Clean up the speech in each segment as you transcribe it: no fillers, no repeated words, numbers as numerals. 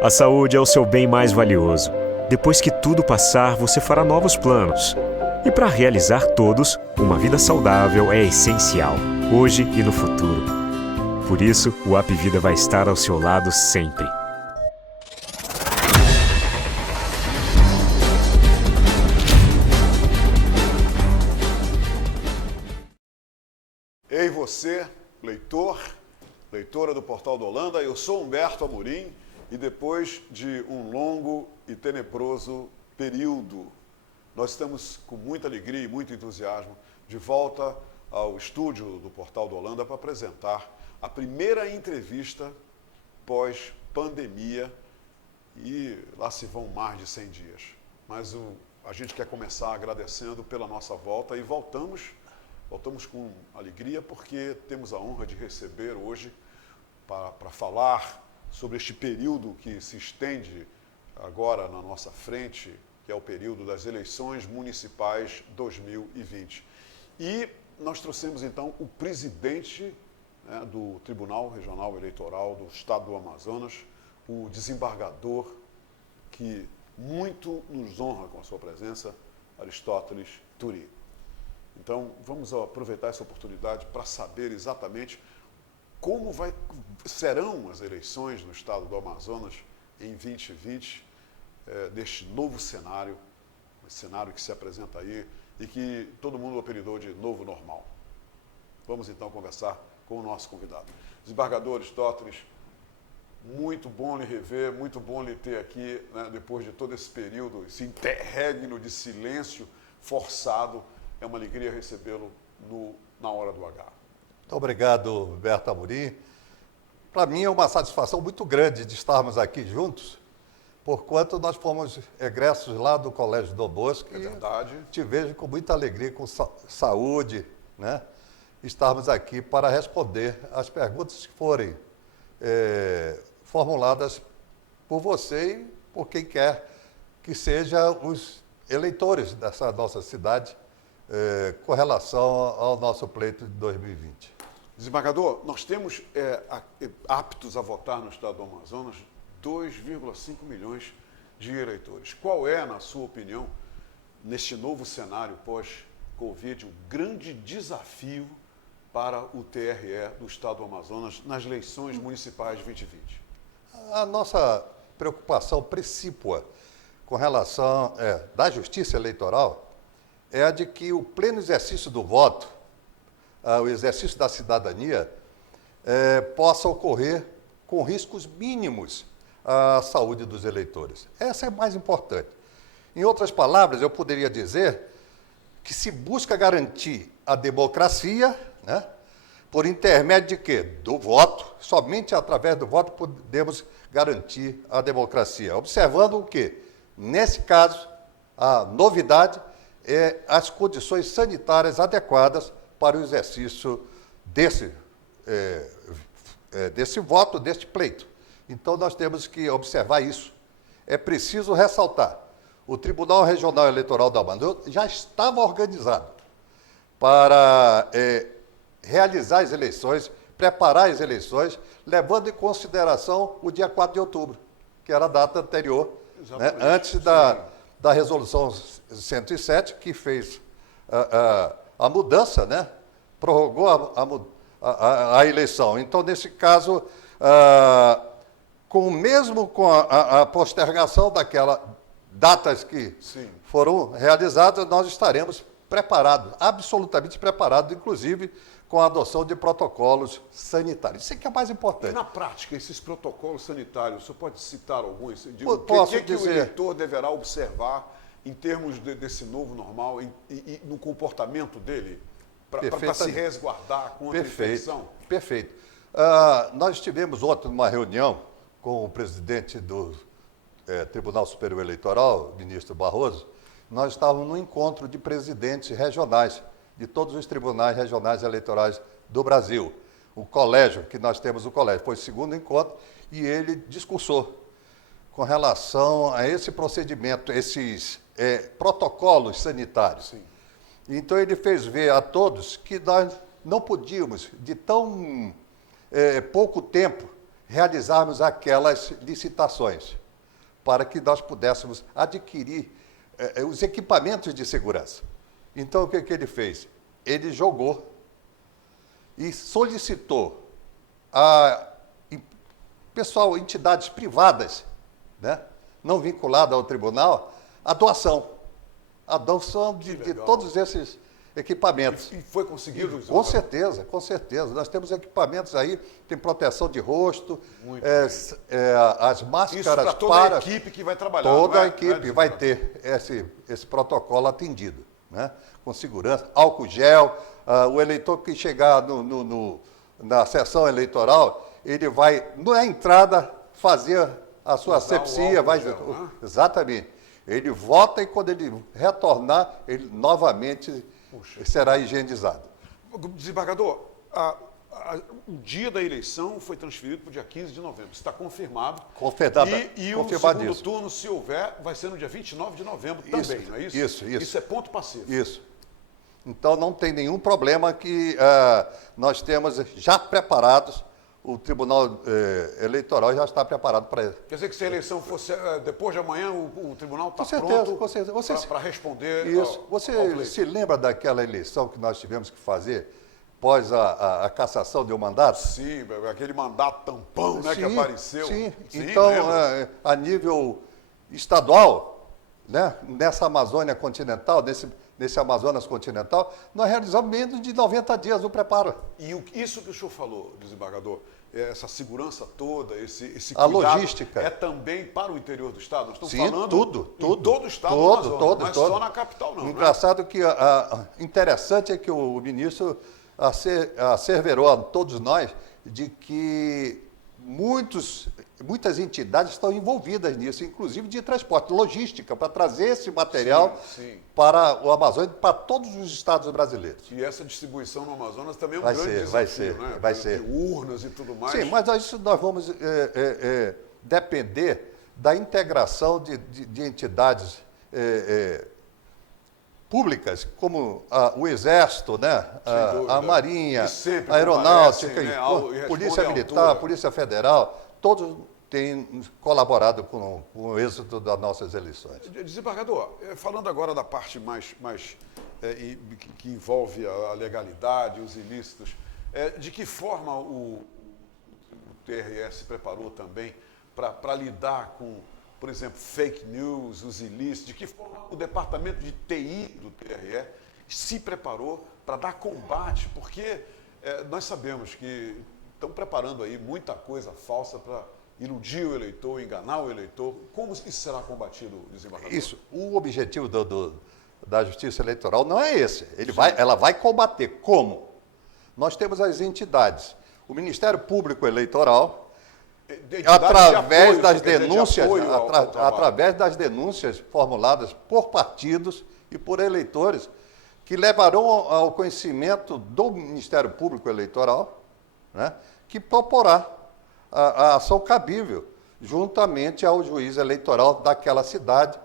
A saúde é o seu bem mais valioso. Depois que tudo passar, você fará novos planos. E para realizar todos, uma vida saudável é essencial, hoje e no futuro. Por isso, o Apvida vai estar ao seu lado sempre. Ei você, leitora do Portal do Holanda, eu sou Humberto Amorim e depois de um longo e tenebroso período, nós estamos com muita alegria e muito entusiasmo de volta ao estúdio do Portal do Holanda para apresentar a primeira entrevista pós-pandemia e lá se vão mais de 100 dias. Mas a gente quer começar agradecendo pela nossa volta e voltamos com alegria porque temos a honra de receber hoje para falar sobre este período que se estende agora na nossa frente, que é o período das eleições municipais 2020. E nós trouxemos então o presidente, né, do Tribunal Regional Eleitoral do Estado do Amazonas, o desembargador que muito nos honra com a sua presença, Aristóteles Turi. Então, vamos aproveitar essa oportunidade para saber exatamente como serão as eleições no estado do Amazonas em 2020, deste novo cenário, esse cenário que se apresenta aí e que todo mundo apelidou de novo normal. Vamos então conversar com o nosso convidado. Desembargador Aristóteles, muito bom lhe rever, muito bom lhe ter aqui, né, depois de todo esse período, esse interregno de silêncio forçado. É uma alegria recebê-lo na hora do H. Muito obrigado, Humberto Amorim. Para mim é uma satisfação muito grande de estarmos aqui juntos, porquanto nós fomos egressos lá do Colégio Dom Bosco. É verdade. E te vejo com muita alegria, com saúde, né? Estarmos aqui para responder às perguntas que forem formuladas por você e por quem quer que seja os eleitores dessa nossa cidade, com relação ao nosso pleito de 2020. Desembargador, nós temos aptos a votar no estado do Amazonas 2,5 milhões de eleitores. Qual é, na sua opinião, neste novo cenário pós-Covid, o grande desafio para o TRE do estado do Amazonas nas eleições municipais de 2020? A nossa preocupação principal com relação da justiça eleitoral é a de que o pleno exercício do voto, o exercício da cidadania, possa ocorrer com riscos mínimos à saúde dos eleitores. Essa é mais importante. Em outras palavras, eu poderia dizer que se busca garantir a democracia, né, por intermédio de quê? Do voto. Somente através do voto podemos garantir a democracia. Observando o quê? Nesse caso, a novidade as condições sanitárias adequadas para o exercício desse voto, deste pleito. Então, nós temos que observar isso. É preciso ressaltar, o Tribunal Regional Eleitoral do Amazonas já estava organizado para realizar as eleições, preparar as eleições, levando em consideração o dia 4 de outubro, que era a data anterior, né, antes da resolução 107, que fez a mudança, né? Prorrogou a eleição. Então, nesse caso, mesmo com a postergação daquelas datas que foram realizadas, nós estaremos preparados, absolutamente preparados, inclusive com a adoção de protocolos sanitários. Isso é que é mais importante. E na prática, esses protocolos sanitários, você pode citar alguns? Posso que o eleitor deverá observar em termos desse novo normal e no comportamento dele para se resguardar contra a infecção? Perfeito. Nós estivemos ontem numa reunião com o presidente do Tribunal Superior Eleitoral, ministro Barroso. Nós estávamos num encontro de presidentes regionais de todos os tribunais regionais eleitorais do Brasil. O colégio, que nós temos o colégio, foi o segundo encontro, e ele discursou com relação a esse procedimento, esses protocolos sanitários. Sim. Então, ele fez ver a todos que nós não podíamos, de tão pouco tempo, realizarmos aquelas licitações para que nós pudéssemos adquirir os equipamentos de segurança. Então, o que ele fez? Ele jogou e solicitou a pessoal, entidades privadas, né, não vinculadas ao tribunal, a doação de todos esses equipamentos. E foi conseguido? Com certeza, com certeza. Nós temos equipamentos aí, tem proteção de rosto, as máscaras isso para toda a equipe que vai trabalhar. Toda a equipe vai ter esse protocolo atendido, né? Com segurança, álcool gel. O eleitor que chegar na sessão eleitoral, ele vai, na entrada, fazer a sua asepsia. Exatamente. Ele vota e quando ele retornar, ele novamente será higienizado. Desembargador, o dia da eleição foi transferido para o dia 15 de novembro. Isso está confirmado. E o segundo turno, se houver, vai ser no dia 29 de novembro também, não é isso? Isso. Isso é ponto passivo. Isso. Então, não tem nenhum problema que nós temos já preparados, o Tribunal Eleitoral já está preparado para isso. Quer dizer que se a eleição fosse depois de amanhã, o Tribunal está pronto para responder isso. Você se lembra daquela eleição que nós tivemos que fazer após a cassação de um mandato? Sim, aquele mandato tampão, né, que apareceu. Sim. Então, a nível estadual, né, nessa Amazônia continental, nesse Amazonas continental, nós realizamos menos de 90 dias o preparo. E isso que o senhor falou, desembargador, essa segurança toda, esse a cuidado, logística é também para o interior do estado? Nós estamos Sim, falando tudo. em todo o estado do Amazonas, não é só na capital, não. Engraçado que interessante é que o ministro asseverou a todos nós de que muitas entidades estão envolvidas nisso, inclusive de transporte, logística, para trazer esse material para o Amazonas, para todos os estados brasileiros. E essa distribuição no Amazonas também é um grande desafio, né? Vai ser. Urnas e tudo mais. Sim, mas isso nós vamos depender da integração de entidades públicas, como o Exército, né? a Marinha, a Aeronáutica, Polícia Militar, Polícia Federal, todos têm colaborado com o êxito das nossas eleições. Desembargador, falando agora da parte mais que envolve a legalidade, os ilícitos, de que forma o TRE se preparou também para lidar com, por exemplo, fake news, os ilícitos, de que forma o departamento de TI do TRE se preparou para dar combate, porque nós sabemos que estão preparando aí muita coisa falsa para iludir o eleitor, enganar o eleitor. Como isso será combatido, desembargador? Isso. O objetivo da Justiça Eleitoral não é esse. Ela vai combater. Como? Nós temos as entidades. O Ministério Público Eleitoral, através das denúncias formuladas por partidos e por eleitores, que levarão ao conhecimento do Ministério Público Eleitoral, né, que proporá a ação cabível, juntamente ao juiz eleitoral daquela cidade,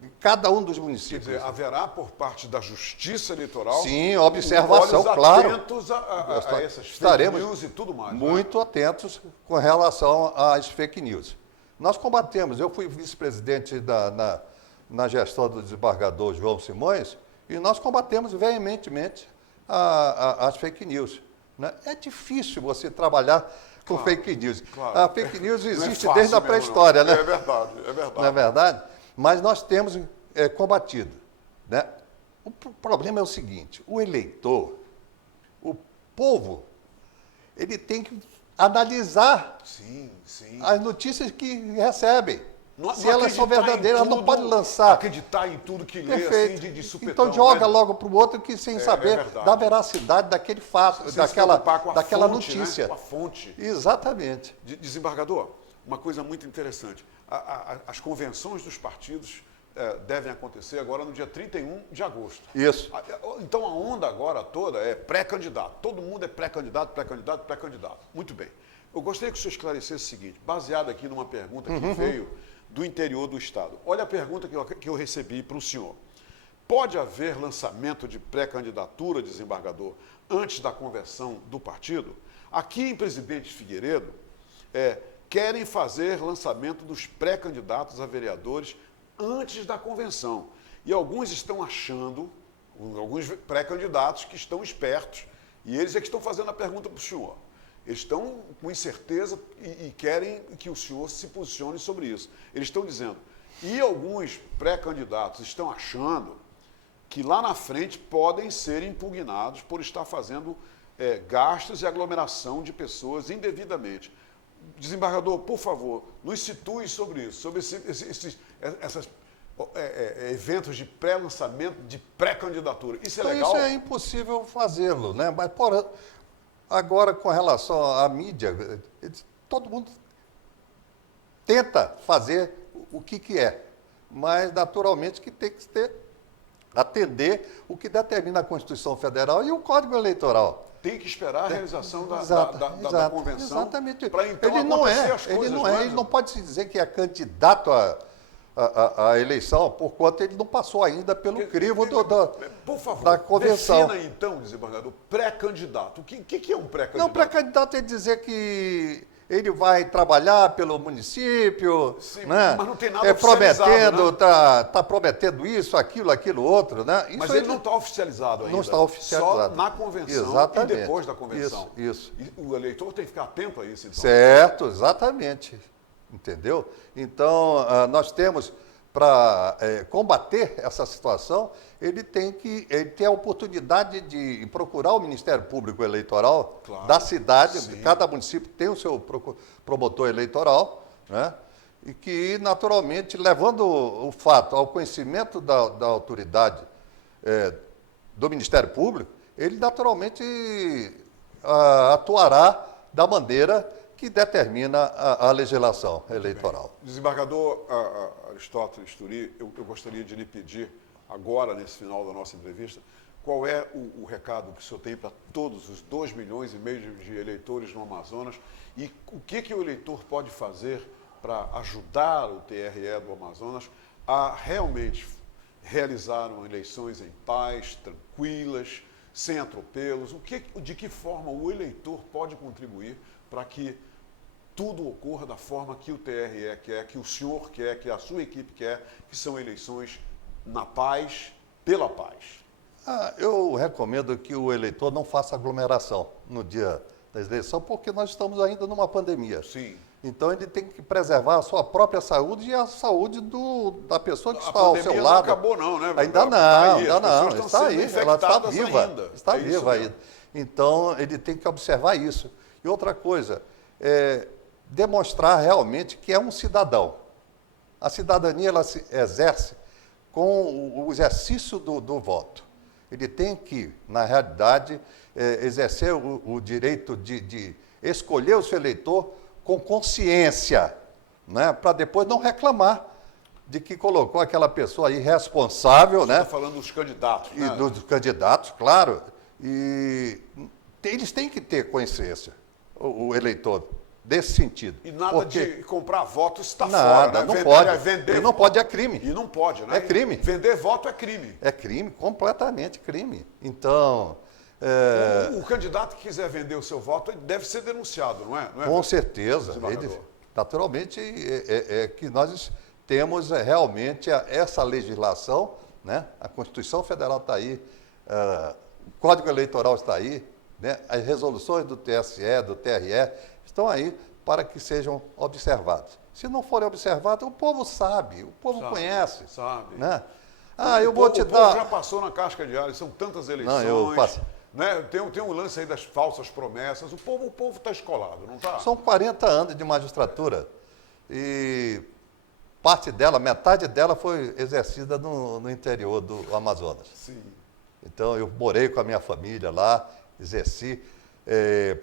em cada um dos municípios. Quer dizer, haverá por parte da Justiça Eleitoral... Sim, observação, claro. Atentos a essas fake news e tudo mais. Muito atentos com relação às fake news. Nós combatemos, eu fui vice-presidente na gestão do desembargador João Simões, e nós combatemos veementemente as fake news. Né? É difícil você trabalhar com fake news. Claro. A fake news existe desde a pré-história, né? É verdade. Não é verdade? Mas nós temos combatido. Né? O problema é o seguinte, o eleitor, o povo, ele tem que analisar as notícias que recebem. Se elas são verdadeiras, ela não pode lançar. Acreditar em tudo que lê, Perfeito. assim, de supetão. Então joga logo para o outro que sem saber da veracidade daquele fato, daquela notícia. Né? Com a fonte. Exatamente. Desembargador, uma coisa muito interessante. As convenções dos partidos devem acontecer agora no dia 31 de agosto. Isso. Então a onda agora toda é pré-candidato. Todo mundo é pré-candidato. Muito bem. Eu gostaria que o senhor esclarecesse o seguinte, baseado aqui numa pergunta que veio do interior do Estado. Olha a pergunta que eu recebi para o senhor. Pode haver lançamento de pré-candidatura, desembargador, antes da convenção do partido? Aqui em Presidente Figueiredo, querem fazer lançamento dos pré-candidatos a vereadores antes da convenção. E alguns estão achando, alguns pré-candidatos que estão espertos, e eles é que estão fazendo a pergunta para o senhor. Eles estão com incerteza e querem que o senhor se posicione sobre isso. Eles estão dizendo, e alguns pré-candidatos estão achando que lá na frente podem ser impugnados por estar fazendo gastos e aglomeração de pessoas indevidamente. Desembargador, por favor, nos situe sobre isso, sobre esses eventos de pré-lançamento, de pré-candidatura. Isso é legal? Isso é impossível fazê-lo, né? Mas, porra, agora com relação à mídia, todo mundo tenta fazer o que é, mas naturalmente que tem que atender o que determina a Constituição Federal e o Código Eleitoral. Tem que esperar a realização da convenção para então ele não acontecer as coisas. Ele não pode se dizer que é candidato à eleição, por quanto ele não passou ainda pelo crivo por favor, da convenção. Defina então, desembargador, pré-candidato. O que é um pré-candidato? Não, pré-candidato é dizer que ele vai trabalhar pelo município, sim, né? Mas não tem nada oficializado, prometendo, né? tá prometendo isso, aquilo outro, né? Mas ele não está oficializado ainda. Não está oficializado. Só na convenção. Exatamente. E depois da convenção. Isso. E o eleitor tem que ficar atento a isso, então. Certo, exatamente. Entendeu? Então, nós temos, para combater essa situação, ele tem a oportunidade de procurar o Ministério Público Eleitoral da cidade, sim. Cada município tem o seu promotor eleitoral, né? E que, naturalmente, levando o fato ao conhecimento da autoridade do Ministério Público, ele naturalmente atuará da maneira que determina a legislação eleitoral. Desembargador Aristóteles Turi, eu gostaria de lhe pedir, agora, nesse final da nossa entrevista, qual é o recado que o senhor tem para todos os 2,5 milhões de eleitores no Amazonas e o que o eleitor pode fazer para ajudar o TRE do Amazonas a realmente realizar eleições em paz, tranquilas, sem atropelos? De que forma o eleitor pode contribuir para que tudo ocorra da forma que o TRE quer, que o senhor quer, que a sua equipe quer, que são eleições na paz, pela paz? Eu recomendo que o eleitor não faça aglomeração no dia da eleição, porque nós estamos ainda numa pandemia. Sim. Então ele tem que preservar a sua própria saúde e a saúde da pessoa que está ao seu lado. Não acabou não, né? Ainda não, está aí, ela está viva, está viva ainda. Então ele tem que observar isso. E outra coisa, demonstrar realmente que é um cidadão. A cidadania ela se exerce com o exercício do voto. Ele tem que, na realidade, exercer o direito de escolher o seu eleitor com consciência, né? Para depois não reclamar de que colocou aquela pessoa irresponsável. Você está falando dos candidatos, né? E dos candidatos, claro. E eles têm que ter consciência, o eleitor, desse sentido. E nada de comprar votos está fora, né? Não pode. Vender não pode, é crime. E não pode, né? É crime. Vender voto é crime. É crime, completamente crime. Então... O candidato que quiser vender o seu voto deve ser denunciado, não é? Com certeza. Naturalmente, que nós temos realmente essa legislação, né? A Constituição Federal está aí, o Código Eleitoral está aí, né? As resoluções do TSE, do TRE, estão aí para que sejam observados. Se não forem observados, o povo sabe, o povo conhece. Sabe. Né? O povo já passou na casca de alho, são tantas eleições. Não, eu passo. Né? Tem um lance aí das falsas promessas. O povo está escolado, não está? São 40 anos de magistratura e parte dela, metade dela foi exercida no interior do Amazonas. Sim. Então, eu morei com a minha família lá, exerci,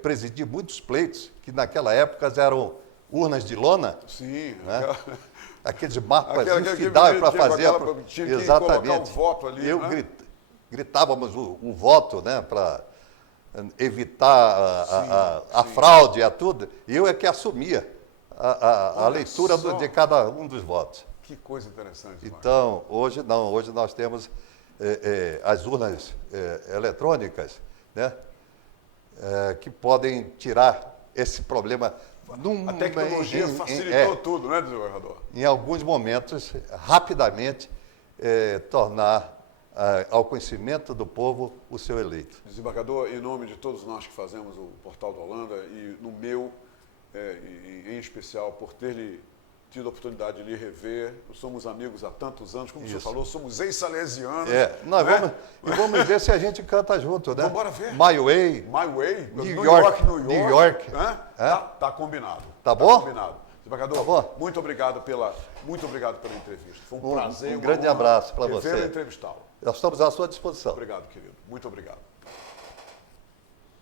presidi muitos pleitos, que naquela época eram urnas de lona. Sim. Né? Aqueles mapas que para fazer. Tinha que colocar o voto ali. Eu né? gritávamos o voto, né, para evitar a fraude, tudo. E eu é que assumia a leitura de cada um dos votos. Que coisa interessante. Então, hoje não. Hoje nós temos as urnas eletrônicas, né? que podem tirar esse problema. A tecnologia facilitou tudo, né, desembargador? Em alguns momentos, rapidamente, tornar ao conhecimento do povo o seu eleito. Desembargador, em nome de todos nós que fazemos o Portal da Holanda, e no meu, em especial, por ter tido a oportunidade de lhe rever, somos amigos há tantos anos, como o senhor falou, somos ex-salesianos. Nós né? vamos ver se a gente canta junto, né? Vamos ver. My Way. My Way, New York. New York. Né? Tá combinado. Tá bom? Combinado. Desembargador, Tá bom? muito obrigado pela entrevista. Foi um prazer. Um grande abraço para você. Revê-lo e entrevistá-lo. Nós estamos à sua disposição. Obrigado, querido. Muito obrigado.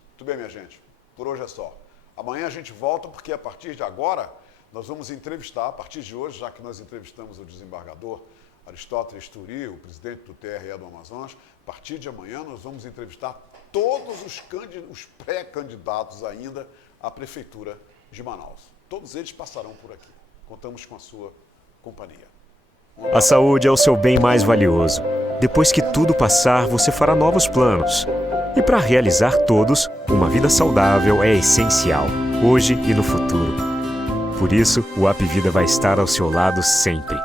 Muito bem, minha gente. Por hoje é só. Amanhã a gente volta, porque a partir de agora nós vamos entrevistar, a partir de hoje, já que nós entrevistamos o desembargador Aristóteles Turi, o presidente do TRE do Amazonas, a partir de amanhã nós vamos entrevistar todos os pré-candidatos ainda à Prefeitura de Manaus. Todos eles passarão por aqui. Contamos com a sua companhia. A saúde é o seu bem mais valioso. Depois que tudo passar, você fará novos planos. E para realizar todos, uma vida saudável é essencial, hoje e no futuro. Por isso, o Apvida vai estar ao seu lado sempre.